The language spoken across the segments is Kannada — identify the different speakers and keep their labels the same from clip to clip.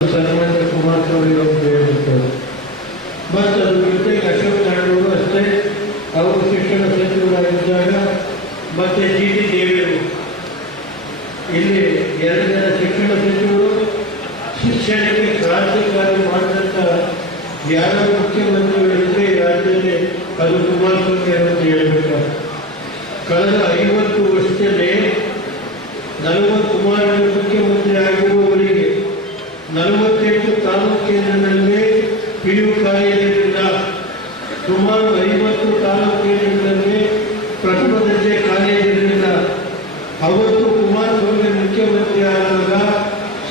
Speaker 1: ಸನ್ಮಾನ್ಯ ಕುಮಾರ್ ಅವರು ಹೇಳಿರುತ್ತಾರೆ ಮತ್ತು ಅದ್ರ ಜೊತೆ ಅಶೋಕ್ ನಾಡವರು ಅಷ್ಟೇ ಅವರು ಶಿಕ್ಷಣ ಸಚಿವರಾಗಿದ್ದಾಗ ಮತ್ತೆ ಜಿ ಟಿ ಇಲ್ಲಿ ಎರಡು ಜನ ಶಿಕ್ಷಣ ಸಚಿವರು ಶಿಕ್ಷಣಕ್ಕೆ ಕ್ರಾಂತಿಕಾರಿ ಮಾಡಿದಂಥ ಯಾರ ಮುಖ್ಯಮಂತ್ರಿಗಳಿದ್ರೆ ರಾಜ್ಯದಲ್ಲಿ ಅದು ಕುಮಾರಸ್ವಾಮಿ ಪಿ ಯು ಕಾಲೇಜಿನಿಂದ ಸುಮಾರು ಐವತ್ತು ತಾಲೂಕು ಕೇಂದ್ರಗಳಲ್ಲಿ ಪ್ರಥಮ ದರ್ಜೆ ಕಾಲೇಜಿನಿಂದ ಅವತ್ತು ಕುಮಾರಸ್ವಾಮಿ ಮುಖ್ಯಮಂತ್ರಿ ಆದಾಗ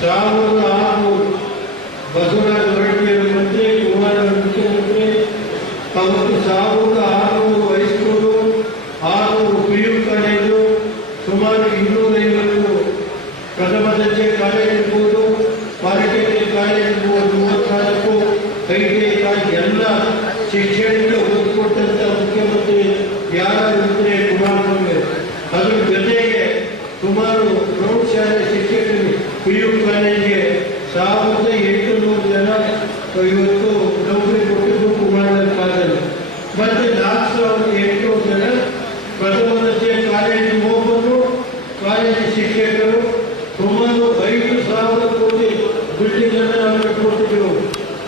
Speaker 1: ಸಾವಿರದ ಆರುನೂರು ಬಸವರಾಜ ಹೊರಟ್ಟಿಯವರು ಮಂತ್ರಿ ಕುಮಾರ ಮುಖ್ಯಮಂತ್ರಿ, ಅವತ್ತು ಸಾವಿರದ ಆರುನೂರು ಹೈಸ್ಕೂಲು ಆರುನೂರು ಪಿ ಯು ಕಾಲೇಜು ಸುಮಾರು ಇನ್ನೂರೈವತ್ತು ಪ್ರಥಮ ದರ್ಜೆ ಕಾಲೇಜ್ ಇರ್ಬೋದು ಪಾಲಿಟೆಕ್ನಿಕ್ ಕಾಲೇಜ್ ಇರ್ಬೋದು ಮೂವತ್ನಾಲ್ಕು ಕಾಲೇಜ್ ಎಲ್ಲ ಶಿಕ್ಷಣಕ್ಕೆ ಒತ್ತು ಕೊಟ್ಟಂತ ಮುಖ್ಯಮಂತ್ರಿ ಯಾರು ಇದ್ರೆ ಕುಮಾರಸ್ವಾಮಿ. ಅದ್ರ ಜೊತೆಗೆ ಸುಮಾರು ಪ್ರೌಢಶಾಲೆ ಶಿಕ್ಷಕರು ಪಿ ಯು ಕಾಲೇಜಿಗೆ ಸಾವಿರದ ಜನ ಇವತ್ತು ನೌಕರಿ ಕೊಟ್ಟಿದ್ದು ಕುಮಾರಣ್ಣ ಕಾಲೇಜ್ ಮತ್ತೆ ನಾಲ್ಕು ಸಾವಿರದ ಎಂಟುನೂರು ಜನ ಪ್ರಥಮ ದರ್ಜೆ ಕಾಲೇಜಿಗೆ ಹೋಗೋದು ಕಾಲೇಜು ಶಿಕ್ಷಕರು ಸುಮಾರು ಐದು ಸಾವಿರ ಕೋಟಿ ಬಿಲ್ಡಿಂಗ್ ಅನ್ನು